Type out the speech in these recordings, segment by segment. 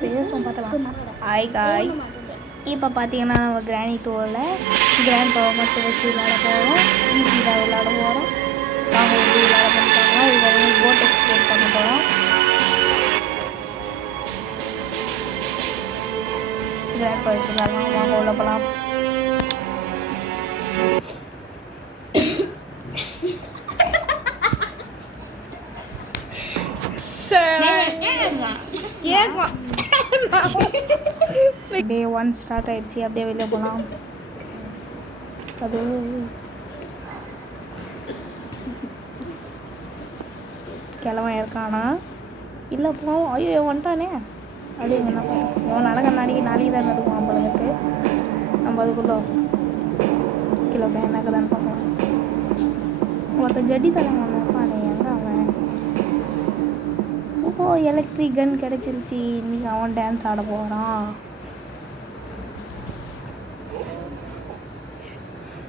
பேசும் பார்த்தலாம். Hi guys, இப்போ பார்த்தீங்கன்னா நம்ம கிராணி டூவில் கிராண்ட் பவர் மட்டும் வச்சு விளையாட போகிறோம். ஈஸியாக விளையாட போகிறோம். வாங்க எப்படி விளையாட பண்ணிட்டாங்களா, இதில் வந்து போட் எக்ஸ்பிளைன் பண்ண போகிறோம். கிராண்ட் பவர் வச்சு விளையாடலாம். வாங்க உள்ள போகலாம். டே 1 ஸ்டார்ட் ஆயிடுச்சு. அப்படியே வெளியே போகலாம். அது கிழவன் இருக்கானா இல்லை போவோம். ஐயோ வந்துட்டானே. அப்படியே என்ன இவன் நடக்க நாளைக்கு தான் நடக்கும். நம்மளுக்கு நம்ம அதுக்குள்ளே கிலோ எனக்கு தான் பார்க்கலாம். ஒருத்தர் ஜட்டி தலைங்க இருப்பானே, எங்கே அவன்? ஓ, எலக்ட்ரிக் கன் கிடச்சிருச்சு. இன்னைக்கு அவன் டான்ஸ் ஆட போகிறான்.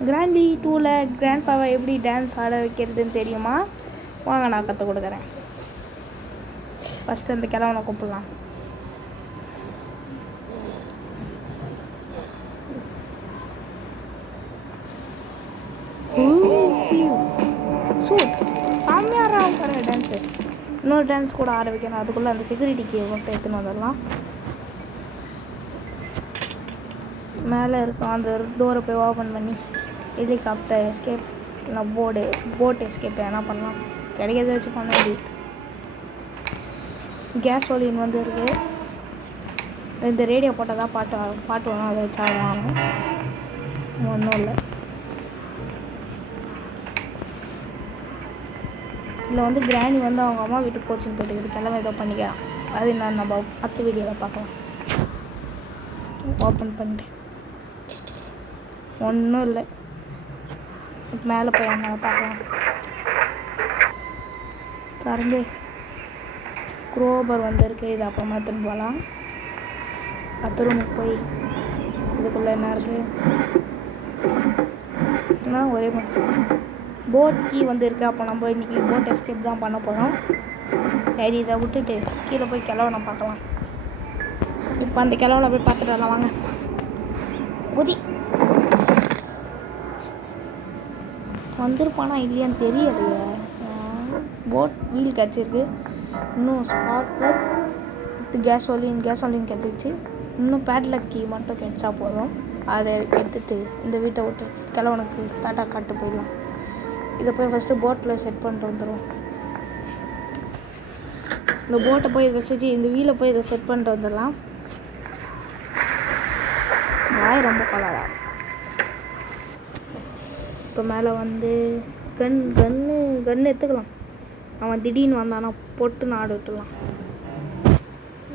கிராண்டி டூவில் கிராண்ட் பாவை எப்படி டான்ஸ் ஆட வைக்கிறதுன்னு தெரியுமா? வாங்க நான் கற்றுக் கொடுக்குறேன். ஃபஸ்ட்டு அந்த கிழவனை கூப்பிடலாம். செம்மையாக பாருங்க டான்ஸு. இன்னொரு டான்ஸ் கூட ஆட வைக்கணும். அதுக்குள்ளே அந்த செக்யூரிட்டிக்கு மட்டும் எடுத்துன்னு வந்துடலாம். மேலே இருக்கும் அந்த டோரை போய் ஓப்பன் பண்ணி ஹெலிகாப்டர் எஸ்கேப் இல்லை போட் எஸ்கேப் என்ன பண்ணலாம். கிடைக்கிறத வச்சு பண்ண முடியுது. கேஸ் ஒலின் வந்து இருக்குது. இந்த ரேடியோ போட்டால் தான் பாட்டு வரும். அதை வச்சு ஆடுவாங்க. ஒன்றும் இல்லை. இதில் வந்து கிராணி வந்து அவங்க அம்மா வீட்டுக்கு கோச்சிங் போயிட்டுக்குது. கிளம்ப ஏதோ பண்ணிக்கலாம். அது நான் நம்ம 10 வீடியோவில் பார்க்கலாம். ஓப்பன் பண்ணிட்டு ஒன்றும் இல்லை. மேலே போய் அங்கே பார்க்கலாம். திறந்து குரோபர் வந்துருக்கு. இது அப்புறமா திரும்ப போகலாம். 10 ரூமுக்கு போய் இதுக்குள்ளே என்ன இருக்குது ஒரே போட் கீ வந்துருக்கு. அப்போ நம்ம இன்றைக்கி போட் எஸ்கேப் தான் பண்ண போகிறோம். சரி, இதை விட்டுட்டு கீழே போய் கிழவனை பார்க்கலாம். இப்போ அந்த கிழவனை போய் பார்த்துட்டு வரலாம். வாங்க குதி. வந்திருப்பானா இல்லையான்னு தெரியலையே. போட் வீல் கிடச்சிருக்கு. இன்னும் ஸ்பார்க் வித் கேஸோலின் கிடச்சிச்சு. இன்னும் பேட்லக் கீ மட்டும் கிடச்சா போதும். அதை எடுத்துகிட்டு இந்த வீட்டை விட்டு கிழவனுக்கு டாட்டா காட்டு போயிடலாம். இதை போய் ஃபஸ்ட்டு போட்டில் செட் பண்ணிட்டு வந்துடுவோம். இந்த போட்டை போய் வச்சு இந்த வீலை போய் இதை செட் பண்ணிட்டு வந்துடலாம். வாய் ரொம்ப கலரா. இப்போ மேலே வந்து கன்று எடுத்துக்கலாம். அவன் திடீர்னு வந்தானா போட்டு நாடு விட்டுலாம்.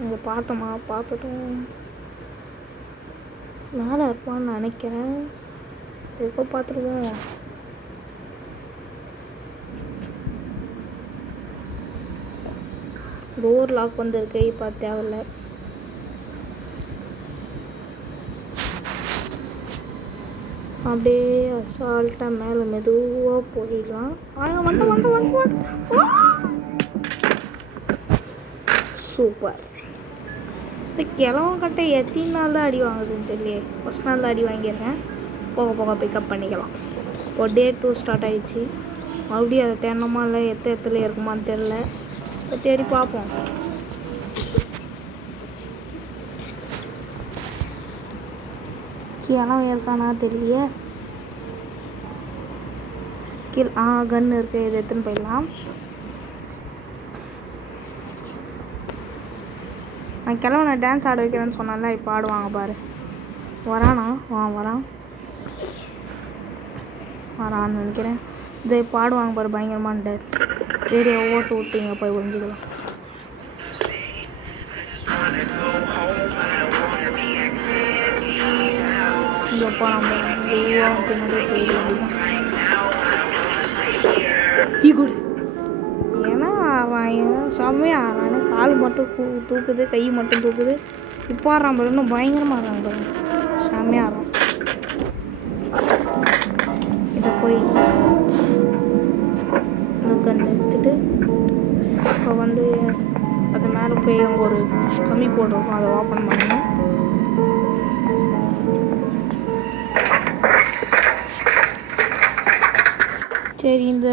இங்கே பார்த்துட்டோம். மேலே இருப்பான்னு நினைக்கிறேன். எப்போ பார்த்துருவோம். டோர் லாக் வந்துருக்கு. இப்போ தேவையில்லை. அப்படியே அசால்ட்டாக மேலே மெதுவாக போயிடலாம். வந்து சூப்பர். இந்த கிழவன் கட்டை எத்தனை நாள் தான் அடி வாங்குதுன்னு தெரியலையே. ஃபஸ்ட் நாள் தான் அடி வாங்கியிருக்கேன். போக பிக்கப் பண்ணிக்கலாம். இப்போ டே 2 ஸ்டார்ட் ஆகிடுச்சு. மறுபடியும் அதை தேடணுமா இல்லை இடத்துல இருக்குமான்னு தெரில. தேடி பார்ப்போம். கிழவன் இருக்கானா தெரியலையே. கன்று இருக்குது. இது எடுத்துன்னு போயிடலாம். நான் கிழவனை டான்ஸ் ஆட வைக்கிறேன்னு சொன்னால இப்போ ஆடுவாங்க பாரு. வரானா? வரான்னு நினைக்கிறேன். இதை இப்போ ஆடுவாங்க பாரு. பயங்கரமான டான்ஸ். ரேடியோ ஓட்டு விட்டு இங்கே போய் ஒழிஞ்சிக்கலாம். இங்கே போகலாம். பின்னாடி போயிட வேண்டியதான். ஏன்னா அவன் செம்மையாக ஆடுறான்னு கால் மட்டும் தூக்குது, கை மட்டும் தூக்குது. இப்போ ஆடுறான் பாரு. இன்னும் பயங்கரமாக ஆடுறான் பாரு. செம்மையாக ஆடுறான். இதை போய் இந்த கன்று எடுத்துட்டு இப்போ வந்து அதை மேலே மேலே போய் அங்கே ஒரு கம்மி போட்டிருக்கோம், அதை ஓப்பன் பண்ணணும். சரி, இந்த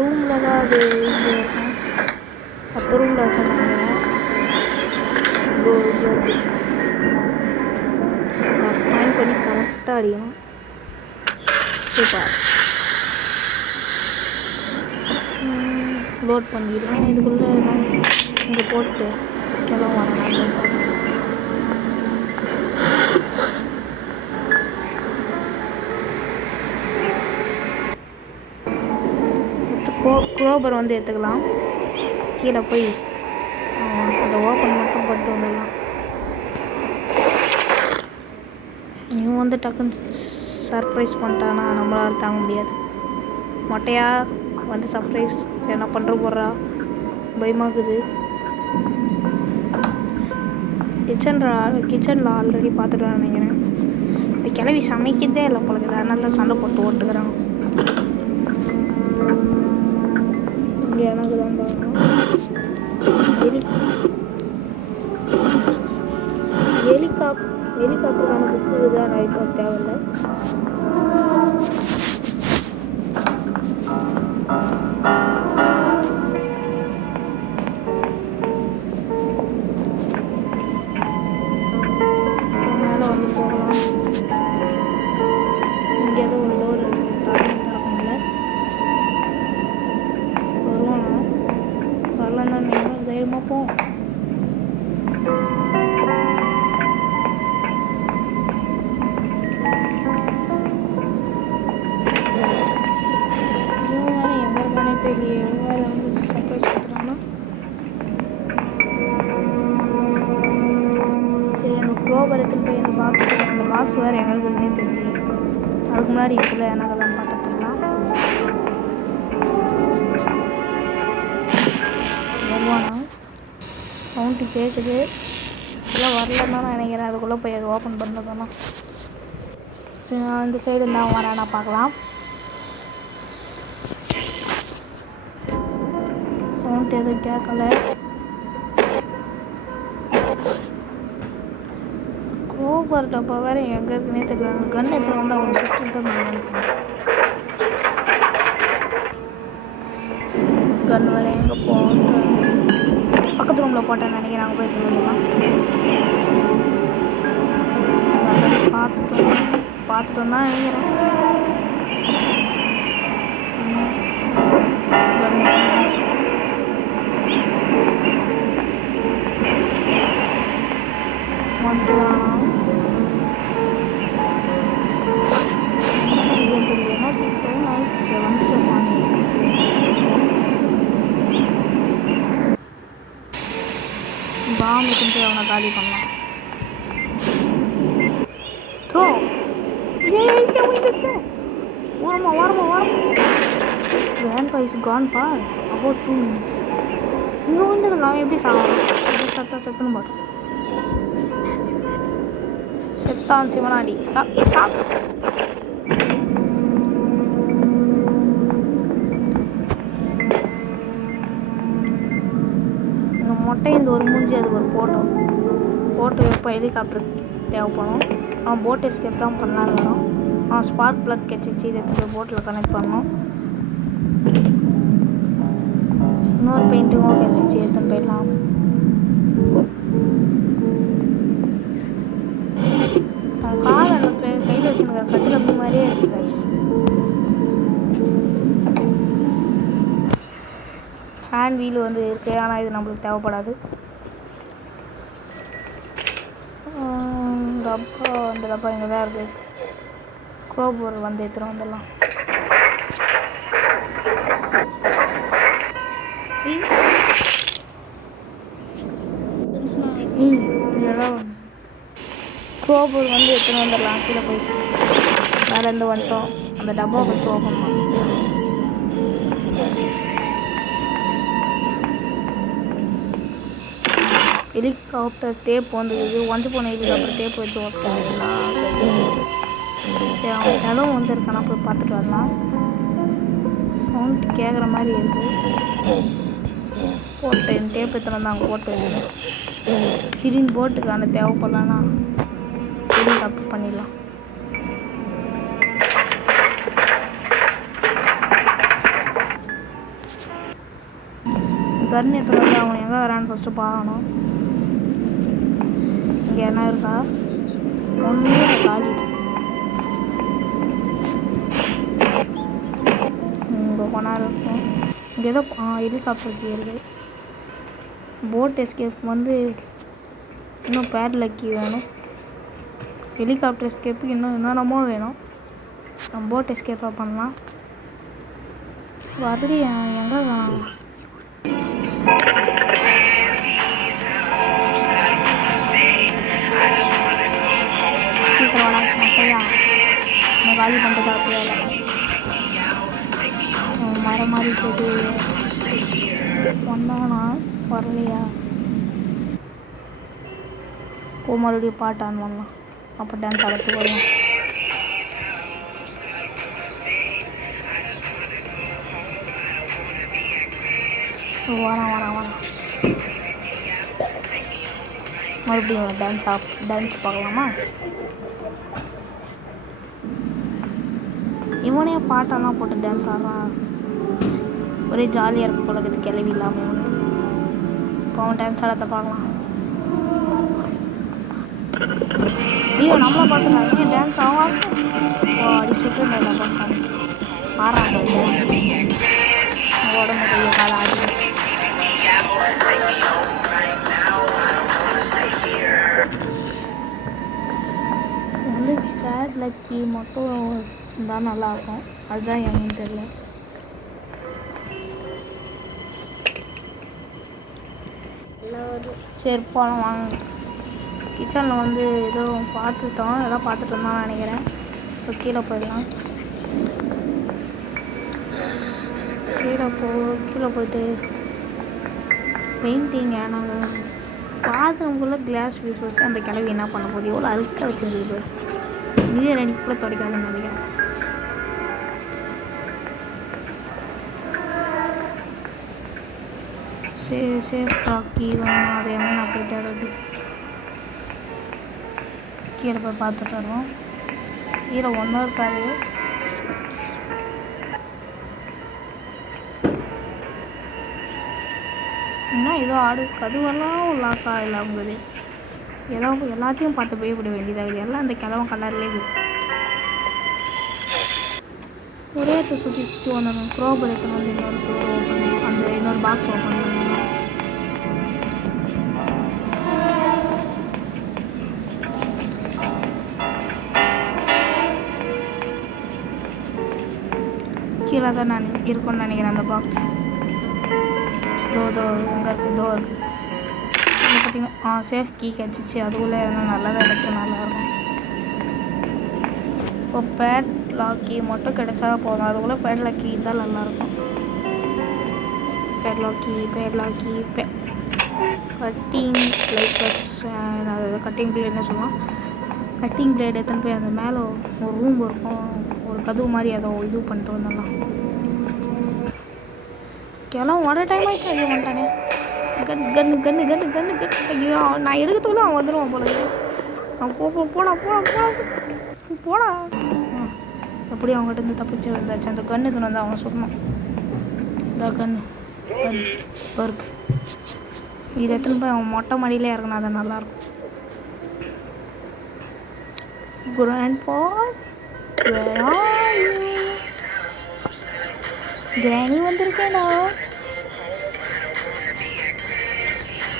ரூமில் தான் அது இங்கே இருக்கும், மற்ற ரூமில் இருக்கும்னு நினைக்கிறேன். இதோ இங்கே இருக்குது. நான் பாயிண்ட் பண்ணி கரெக்டாக அடிக்கணும். சூப்பர். லோட் பண்ணிடுவேன். இதுக்குள்ளே நான் இங்கே போட்டு கிளம்ப வரேன். குரோபர் வந்து எடுத்துக்கலாம். கீழே போய் அதை ஓப்பன் மட்டும் பண்ணிட்டு வந்துடலாம். இவன் வந்து டக்குன்னு சர்ப்ரைஸ் பண்ணிட்டானா நம்மளால் தாங்க முடியாது. மொட்டையா வந்து சர்ப்ரைஸ் என்ன பண்ணுற போடுறா, பயமாக்குது. கிச்சனில் ஆல்ரெடி பார்த்துட்டு நினைக்கிறேன். இந்த கிளவி சமைக்கிறதே இல்லை பழகுது, அதனால தான் சண்டை போட்டு ஓட்டுக்கிறான். இங்கே எனக்கு தான் ஹெலிகாப்டருக்கான புக்கு தான் நான் இப்போ தேவையில்லை. மேலே வந்து போகலாம். இங்கே ஏதோ ஒரு டோர் இருக்குது, திறக்க முடியல. வருவானா? வரலன்னா நீங்கள் தைரியமாக போ. தெரியலையே, வேறு வந்து சர்ப்ரைஸ் கொடுத்துட்டாங்கன்னா. சரி, அந்த குரோபர் எடுத்துன்னு போய் அந்த பாக்ஸ் வேறு எங்கே இருக்குதுன்னே தெரியலையே. அதுக்கு முன்னாடி இதுக்குள்ள என்னக்கெல்லாம் பார்த்து போயிடலாம். வருவானா? சவுண்டு கேட்குது. இதெல்லாம் வரலன்னா நான் நினைக்கிறேன். அதுக்குள்ளே போய் அதை ஓப்பன் பண்ணதான். சரி, நான் இந்த சைடு இருந்தால் வரானா பார்க்கலாம். சவுண்ட் எதுவும் கேட்கல. குரோபர் டப்பா வேறு எங்கே இருக்குன்னே தெரியல. கன் எடுத்துகிட்டு வந்து அவங்க சுட்டு தான் கன் வேறு எங்கே போட்டேன், பக்கத்து ரூமில் போட்டேன்னு நினைக்கிறேன். அங்கே போய் எடுத்துக்கலாம். பார்த்துட்டோம் தான் நினைக்கிறேன். பாம்பு கொண்டு அவனை காலி பண்ணலாம். த்ரோ ஓரமா Grandpa is gone for about 2 minutes. இன்னும் இந்த அவன் எப்படி சாப்பிடும்? சத்துன்னு பாரு. செத்தான் சிவனாடி. சாப் இந்த மொட்டை இந்த ஒரு மூஞ்சி, அதுக்கு ஒரு போட்டோ எப்போ ஹெலிகாப்டர் தேவைப்படும். அவன் போட் எஸ்கேப் தான் பண்ணலான்னு வேணும். அவன் ஸ்பார்க் ப்ளக் கிடச்சிச்சு, இதை எடுத்து போட்டில் கனெக்ட் பண்ணணும். இன்னொரு பெயிண்டிங்கும் கிடச்சிச்சு, எடுத்துன்னு போயிடலாம். அவன் கால் அந்த கையில் வச்சுருக்கிற கட்டில் மாதிரியே இருக்கு கைஸ். ஹேண்ட் வீல் வந்து இருக்குது, ஆனால் இது நம்மளுக்கு தேவைப்படாது. டப்பா, அந்த டப்பா இங்கே தான் இருக்குது. குரோபர் வந்து எடுத்துகிட்டு வந்துடலாம். குரோபர் வந்து எடுத்துகிட்டு வந்துடலாம். கீழே போய் வேறு எந்த வந்துட்டோம். அந்த டப்பா ஃபஸ்ட்டு ஓப்பன் பண்ணலாம். ஹெலிகாப்டர் டேப் வந்துருக்குது. ஒன்று போன ஹெலிகாப்டர் டேப் வச்சு ஓட்டலாம். சரி, அவன் தளம் வந்துருக்கானா போய் பார்த்துட்டு வரலாம். சவுண்ட் கேட்குற மாதிரி இருக்குது. போட்டு டேப் எடுத்துகிட்டு வந்து அங்கே போட்டு வச்சுருக்கேன். திடீர்னு போட்டுக்கான தேவைப்படலான்னா ஹெலிகாப்டர் பண்ணிடலாம். கன் எடுத்துகிட்டு வந்து அவன் எங்கே வரான்னு ஃபஸ்ட்டு பார்க்கணும். இங்கே என்ன இருக்கா ஒன்றும் காலி. இங்கே கொண்டாடு இருக்கும். இங்கே ஏதோ ஹெலிகாப்டர் கீ இருக்குது. போட் எஸ்கேப் வந்து இன்னும் பேட்லாக் கீ வேணும். ஹெலிகாப்டர் எஸ்கேப்புக்கு இன்னும் என்னென்னமோ வேணும். நம்ம போட் எஸ்கேப்பாக பண்ணலாம். வரலி எங்கே சீக்கிரம் வர மட்டையா இந்த காலி பண்ணுறதா வேலை. மரம் மாதிரி போட்டு வந்தானா வரலையா? மறுபடியும் பாட்டு ஆன் பண்ணலாம். அப்போ டான்ஸ் ஆடுறதுக்கு வருவோம். வரேன் மறுபடியும் டான்ஸ் பார்க்கலாமா? இவனே பாட்டெல்லாம் போட்டு டான்ஸ் ஆடுறான். ஒரே ஜாலியாக இருக்கும் போல இருக்குது கிளவி இல்லாமல் இவனுக்கு. இப்போ அவன் டான்ஸ் ஆடத்தை பார்க்கலாம். ஐயோ நம்மளை பார்த்துக்கலாம். ஏன் டான்ஸ் ஆகும் அடி சுட்டு நல்லா பார்த்தாங்க ஆறாங்க. உடம்பு கையை கால ஆடி வந்து பேட்லாக் கீ மட்டும் இருந்தால் நல்லாயிருக்கும். அதுதான் என்னன்னு தெரியல. சரி போகலாம் வாங்க. கிச்சனில் வந்து ஏதோ பார்த்துட்டு இருந்தான்னு நினைக்கிறேன். இப்போ கீழே போயிடலாம். கீழே போயிட்டு பெயிண்டிங்க நாங்கள் பாத்ரூம்குள்ளே கிளாஸ் பீஸ் வச்சு அந்த கிளவி என்ன பண்ண போகுது? எவ்வளோ அழுக்காக வச்சுருக்கு. நீர் அடிக்க கூட துடைக்காதுன்னு நினைக்கிறேன். சேஃப் டாக்கி வேணும். அது என்ன நான் போயிட்டு வருது. கீழே போய் பார்த்துட்டு வருவோம். கீழே ஒன்றும் இருக்காது. இன்னும் ஏதோ ஆடு கதுவெல்லாம் லாக்காக இல்லாமல் ஏதோ எல்லாத்தையும் பார்த்து போய் விட வேண்டியதாகுது. எல்லாம் அந்த கிழவன் கலர்லேயே இருக்குது. ஒரே இடத்த சுற்றி வந்துடணும். க்ரோபர் எடுத்துன்னு வந்து இன்னொரு டோர் ஓப்பன் அந்த இன்னொரு பாக்ஸ் ஓப்பன் பண்ணணும். கீழே தான் நான் இருக்கும்னு நினைக்கிறேன் அந்த பாக்ஸ். எங்கே இருக்குது? இருக்குது. இங்கே பார்த்தீங்கன்னா சேஃப் கீ கிடச்சிச்சு. அதுக்குள்ளே எதனா நல்லதாக கிடச்சா நல்லாயிருக்கும். இப்போ பேட்லாக் கீ மட்டும் கிடச்சா போதும். அதுக்குள்ளே பேட்லாக் கீ இருந்தால் நல்லாயிருக்கும். பேட்லாக் கீ கட்டிங் லைட்டர்ஸ் அதாவது கட்டிங் பிளேட் என்ன சொல்லலாம். கட்டிங் பிளேட் எடுத்துன்னு போய் அந்த மேலே ஒரு ரூம் இருக்கும். ஒரு கதவு மாதிரி அதை இது பண்ணிட்டு வந்துடலாம். கிளம்ப வர டைம் ஆகிடுச்சு. ஐயோ வந்துட்டானே. கன்னு ஐயோ நான் எடுக்கிறதுக்குள்ள அவன் வந்துடுவான் போல. அவன் போடா எப்படி அவங்ககிட்ட இருந்து தப்பிச்சு வந்தாச்சு. அந்த கன்று எடுத்துன்னு வந்து அவன் சொல்லணும். இந்த கன்று இருக்கு. இது எடுத்துன்னு போய் அவன் மொட்டை மாடியிலே இறங்கினா அது நல்லாயிருக்கும். Grandpa, where are you? Granny வந்திருக்கேடா.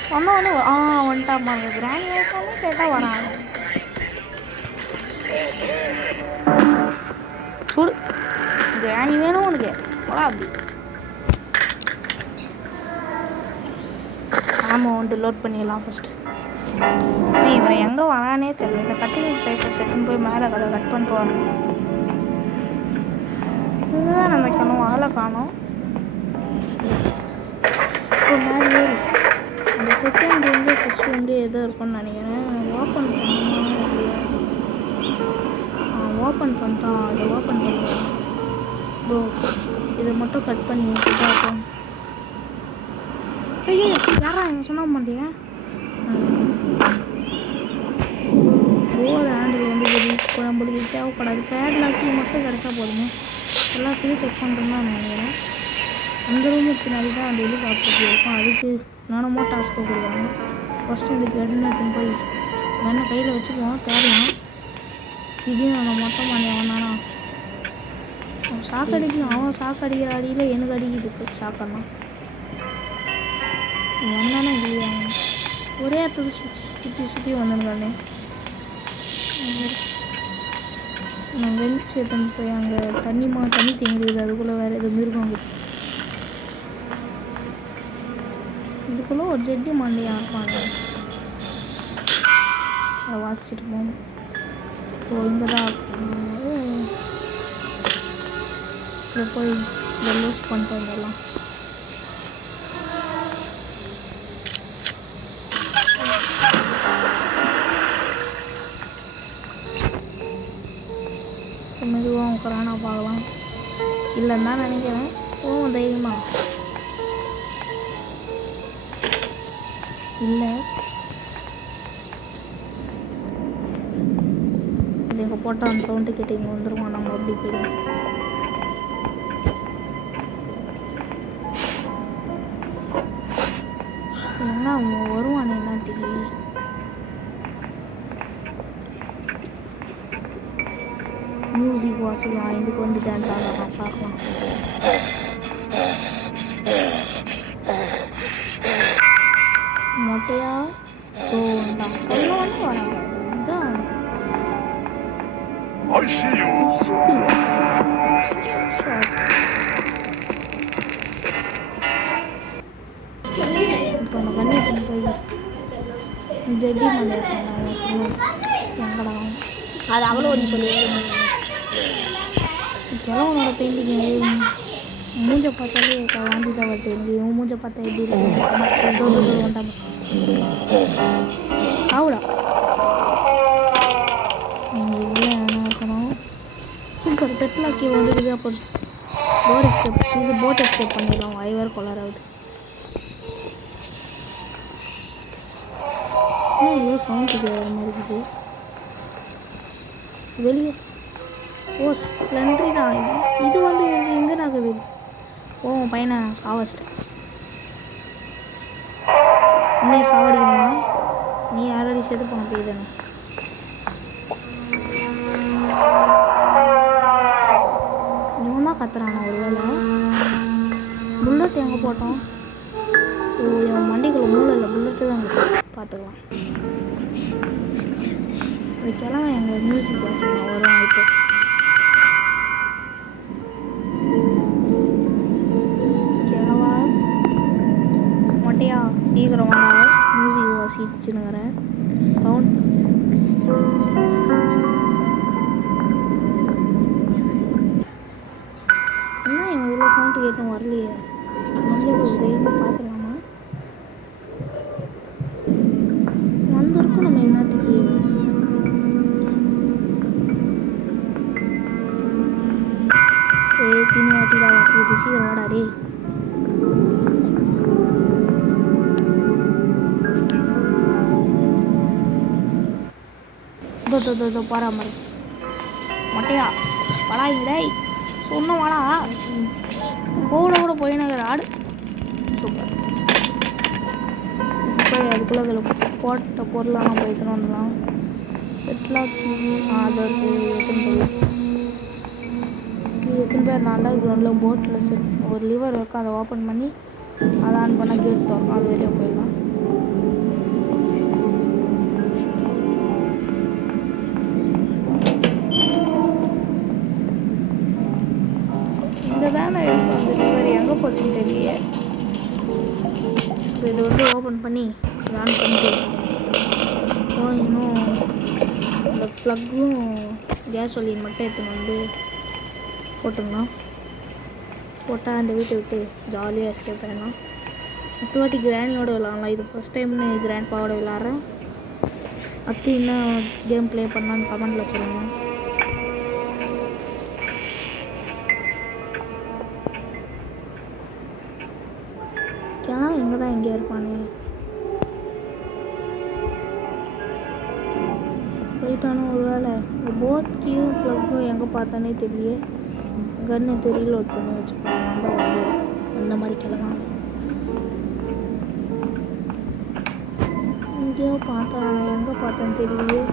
சொன்னோடனே வந்துட்டாமா. கிராணி வயசானே கேட்டால் வராங்க. சுடு கிராணி வேணும் உனக்கு போடா. அப்படி ஆமாம் வந்து லோட் பண்ணிடலாம் ஃபஸ்ட்டு. இவன் எங்கே வரானே தெரியல. இந்த கட்டிங் பேப்பர்ஸ் எடுத்துன்னு போய் மேலே அதை கட் பண்ணிட்டு வரணும். இதுதான் நம்ம காணும் ஆளை காணும். இப்போ மேலே ஏறி அந்த செகண்ட் ரூம்லேயே ஃபஸ்ட் ரூம்லேயே எதோ இருக்குன்னு நினைக்கிறேன். ஓப்பன் பண்ணணும் இல்லையா? ஓப்பன் பண்ணிட்டான். அதை ஓப்பன் பண்ணிடுறேன். இதை மட்டும் கட் பண்ணி விட்டுட்டா இருக்கும். ஐயோ யாரா இவன் சொன்ன மாட்டேன். ஓவர் ஹேண்டில் வந்து இப்போ நம்மளுக்கு தேவைப்படாது. பேட்லாக்கி மட்டும் கிடச்சா போதுமே. எல்லாத்தையும் செக் பண்ணுறேன்னு நான் நினைக்கிறேன். அந்த ரூமுக்கு பின்னாடி தான் அந்த ஹெலிகாப்டர் இருக்கும். அதுக்கு நானுமோ டாஸ்க்கை கொடுக்குறாங்க. ஃபஸ்ட்டு இந்த கன்னு எடுத்துன்னு போய் கன்னை கையில் வச்சுக்குவோம், தேடலாம். திடீர்னு அந்த மொட்டை மாடி அவனானா அவன் சாக்கடிக்கலாம். அவன் சாக்கடிக்கிற அடியில் எனக்கு அடிக்குதுக்கு சாக்கெல்லாம் வந்தானே இல்லையா. ஒரே இடத்துல சுற்றி வந்துருக்கானே. நான் வெஞ்ச் எடுத்துன்னு போய் அங்கே தண்ணி தேங்கிடுது. அதுக்குள்ளே வேறு எதுவும் மிருகம் இருக்குது. இதுக்குள்ளே ஒரு ஜெட்டி மாண்டியாக இருப்பாங்க. அதை வாசிச்சுட்டு போகணும். ஓ இங்கே தான் இதை போய் இதை லூஸ் பண்ணிட்டு வந்துடலாம். மெதுவாக உட்காரானா பார்க்கலாம். இல்லைன்னு தான் நினைக்கிறேன். போவோம் தைரியமா. இல்லை இது எங்கள் போட்டால் அந்த சவுண்டு கேட்டு இங்கே வந்துடுவோம். நம்ம அப்படி போயிடுவோம். என்ன அவன் வருவானே என்னத்துக்கு. மியூசிக் வாசிக்கலாம். இதுக்கு வந்து டான்ஸ் ஆடலாம் பார்க்கலாம். மொட்டையா தோண்டா சொன்னவொடனே வராங்க. இதுதான் இப்போ அந்த கண்ணியத்தின் போய் ஜெட்டி மலை அவன் சொன்னான். எங்கடா அது அவ்வளோ ஒன்று சொல்லிடுறேன். கிழவனோட பெயிண்டிங் மூஞ்சை பார்த்தாலே வாந்தி தான் வருது. எனக்கு இவன் மூஞ்சை பார்த்தா எப்படி இருக்கு. வேண்டாம் ஆவுடா இவ்வளோ என்ன இருக்கணும். சூப்பர் பெட்லாக்கி வந்துடுது. அப்போ போட் எஸ்கேப் இது போட் எஸ்கேப் பண்ணிடலாம். ஐவர் கொலராகுது. இன்னும் ஏதோ சவுண்ட் கேட்குற மாதிரி இருக்குது வெளியே. ஓ ஸ்ப்ளெண்ட்ரினா இது வந்து எங்கே நாக்குது. ஓ பையனை சாவச்சிட்டேன். இன்னும் சாவடிக்கணுமா? நீ ஆல்ரெடி செத்து போன போய் தானே. இவன் தான் கத்துறானா ஒரு வேலை. புல்லட் எங்கே போட்டோம்? ஓ என் மண்டிக்குள்ள மூளை இல்லை, புல்லட்டு தான் பார்த்துக்கலாம். இதுக்கெல்லாம் எங்கள் மியூசிக் வாசிக்கலாம் வரும். இப்போ கிழவா மொட்டையா சீக்கிரம் வாடா. மியூசிக் வாசிச்சுன்னுங்கிறேன். சவுண்ட் என்ன எங்கள் இவ்வளோ சவுண்டு கேட்டும் வரலையே. நம்மளே ஒரு தைரியமாக பார்த்துக்கலாமா? வந்திருக்கும் நம்ம என்னத்துக்கு. தின்னு வாட்டிடா வாசிக்குது. சீக்கிரம் வாடா டே. இதோ பாராமரி மொட்டையா வாடா. இல்லை சொன்ன வாடா. கூட போயினாங்கிற ஆடு. சூப்பர். போய் அதுக்குள்ளே அதில் போட்ட பொருளாக நம்ம எடுத்துன்னு வந்துடலாம். பெட்லாக்கி அதற்கு எத்தனை பேர் அந்த அண்டர் கிரவுண்டில் போட்டில் செட் ஒரு லிவர் இருக்கும். அதை ஓப்பன் பண்ணி அதை ஆன் பண்ணால் கேட் திறக்கும். அது வெளியே போயிடலாம். இங்கே தானே இருக்கும் அந்த லிவர். எங்கே போச்சுன்னு தெரியலையே. இப்போ இதை வந்து ஓப்பன் பண்ணி இதை ஆன் பண்ணிட்டு இன்னும் இந்த ஃப்ளக்கும் கேஸோலின் மட்டும் எடுத்துன்னு வந்து போட்டுடலாம். போட்டால் அந்த வீட்டை விட்டு ஜாலியாக எஸ்கேப் ஆகிடலாம். அடுத்த வாட்டி கிராணியோடு விளாட்லாம். இது ஃபஸ்ட் டைம்னு கிராண்ட் பாவோட விளாட்றேன். அடுத்து இன்னும் கேம் ப்ளே பண்ணலான்னு கமெண்டில் சொல்லுங்கள். கிழமை இங்கே தான் எங்கேயா இருப்பானே. போயிட்டானோ ஒரு வேளை. போட் கீயும் ப்ளக்கும் எங்கே பார்த்தானே தெரியலையே. கன் எடுத்து ரீலோட் பண்ணி வச்சுப்போம். அந்த வந்து அந்த மாதிரி கிளம்பாங்க. எங்கேயோ பார்த்தான், எங்கே பார்த்தான்னு தெரியலையே.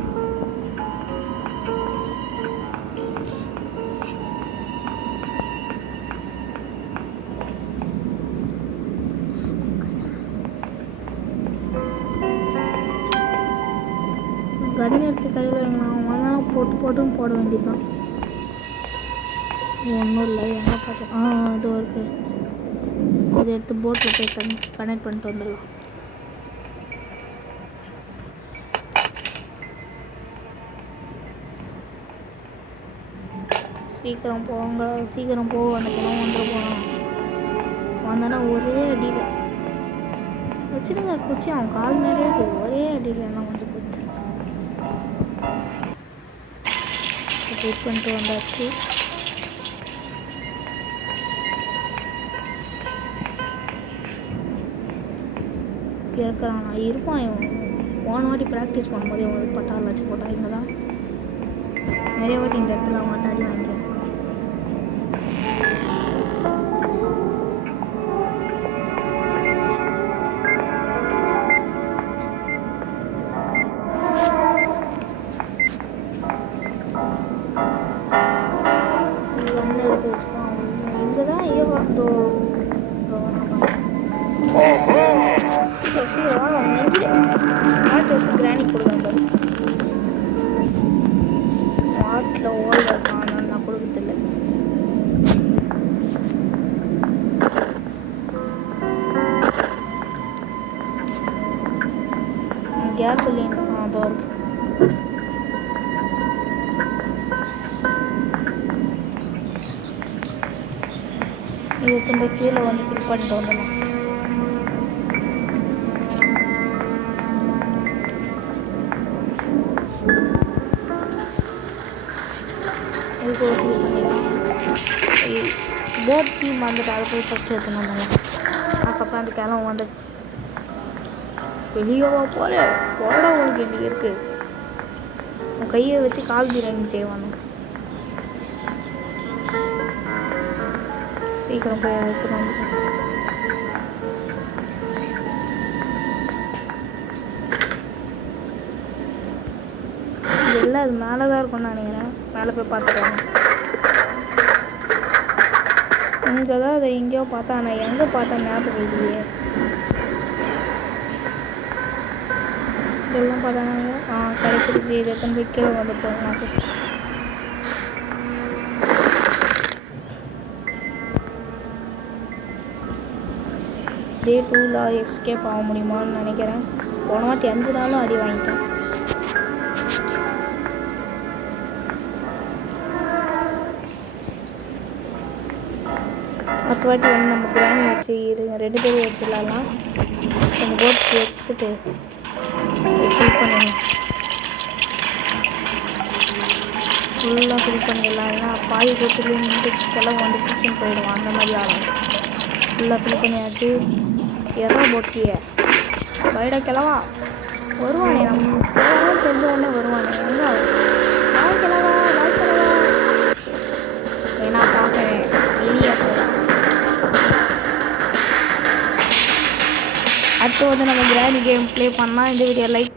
கன் எடுத்து கையில் வாங்கலாம். அவன் போட்டுன்னு போட வேண்டியதுதான். ஒன்றும் இல்லை, எங்கே பார்த்தேன். இதோ இருக்குது. இதை எடுத்து போட்டில் போய் கனெக்ட் பண்ணிட்டு வந்துடலாம். சீக்கிரம் போங்க, சீக்கிரம் போக அந்த கிழமை வந்துட போனான். வந்தானா ஒரே அடியில் வச்சுடுங்க குச்சி. அவன் கால் மேலே இருக்குது. ஒரே அடியில் என்ன கொஞ்சம் குச்சி வெயிட் பண்ணிட்டு வந்தாச்சு. இறக்குறான். இருப்பான் போன வாட்டி ப்ராக்டிஸ் பண்ணும்போதே ஒரு பட்டால் வச்சு போட்டா. இங்கே தான் நிறைய வாட்டி இந்த இடத்துல மாட்டாடி வாங்கிக்கிறேன். கண்ணை எடுத்து வச்சுப்பான். இங்கே தான் ஏதோ சீக்கிரம் நெஞ்சு மாட்டு எடுத்து கிராணி கொடுக்காங்க. மாட்டில் ஓல் இருக்கான். நான் கொடுக்கறதில்ல. கேஸ் சொல்லி அதோ இருக்கு. இது திரும்ப கீழே வந்து ஃபில் பண்ணிட்டு வந்துடலாம். இதுக்கு ஒரு ஃபில் பண்ணிடலாம். போட் டீம் வந்துட்டு அதை போய் ஃபஸ்ட்டு எடுத்துன்னு வந்துடலாம். அதுக்கப்புறம் அந்த கிழமை வந்து வெளியவா போல போட உங்களுக்கு எப்படி இருக்குது. உன் கையை வச்சு கால் பிரியாணி செய்வானு. சீக்கிரம் போய் எடுத்துட்டு வந்து எல்லாம் அது மேலே தான் இருக்கும்னு நினைக்கிறேன். மேலே போய் பார்த்துக்கலாம். இங்கே தான் அதை எங்கேயோ பார்த்தா. நான் எங்கே பார்த்தேன் ஞாபகம் இல்லையே. இதெல்லாம் பார்த்தாங்க. கிடைச்சிருச்சு. இதை எத்தனை போய் கீழே வந்து போகணும். ஃபஸ்ட்டு டே 2ல் எஸ்கேப் ஆக முடியுமான்னு நினைக்கிறேன். போன வாட்டி 5 நாளும் அடி வாங்கிட்டேன். அடுத்த வாட்டி வந்து நம்ம கிராணி வச்சு 2 பேர் வச்சு விளாட்லாம். கொஞ்சம் போட்டு எடுத்துட்டு ஃபில் பண்ணிடலாம். ஃபுல்லாக ஃபில் பண்ணிடலாம். ஏன்னா பாய் போட்டுலேருந்து கிளம்ப வந்து கிச்சன் போயிடுவான். அந்த மாதிரி ஆகும். ஃபுல்லாக ஃபில் பண்ணியாச்சு. போட்டிய வைடா கிளவா வருவானே. நம்ம தெரிஞ்ச உடனே வருவானே. எங்கே வாய் கிளவா வாய் கிளவா ஏன்னா பார்க்குறேன். அடுத்து வந்து நம்ம கிராணி கேம் ப்ளே பண்ணால் இந்த வீடியோ லைக்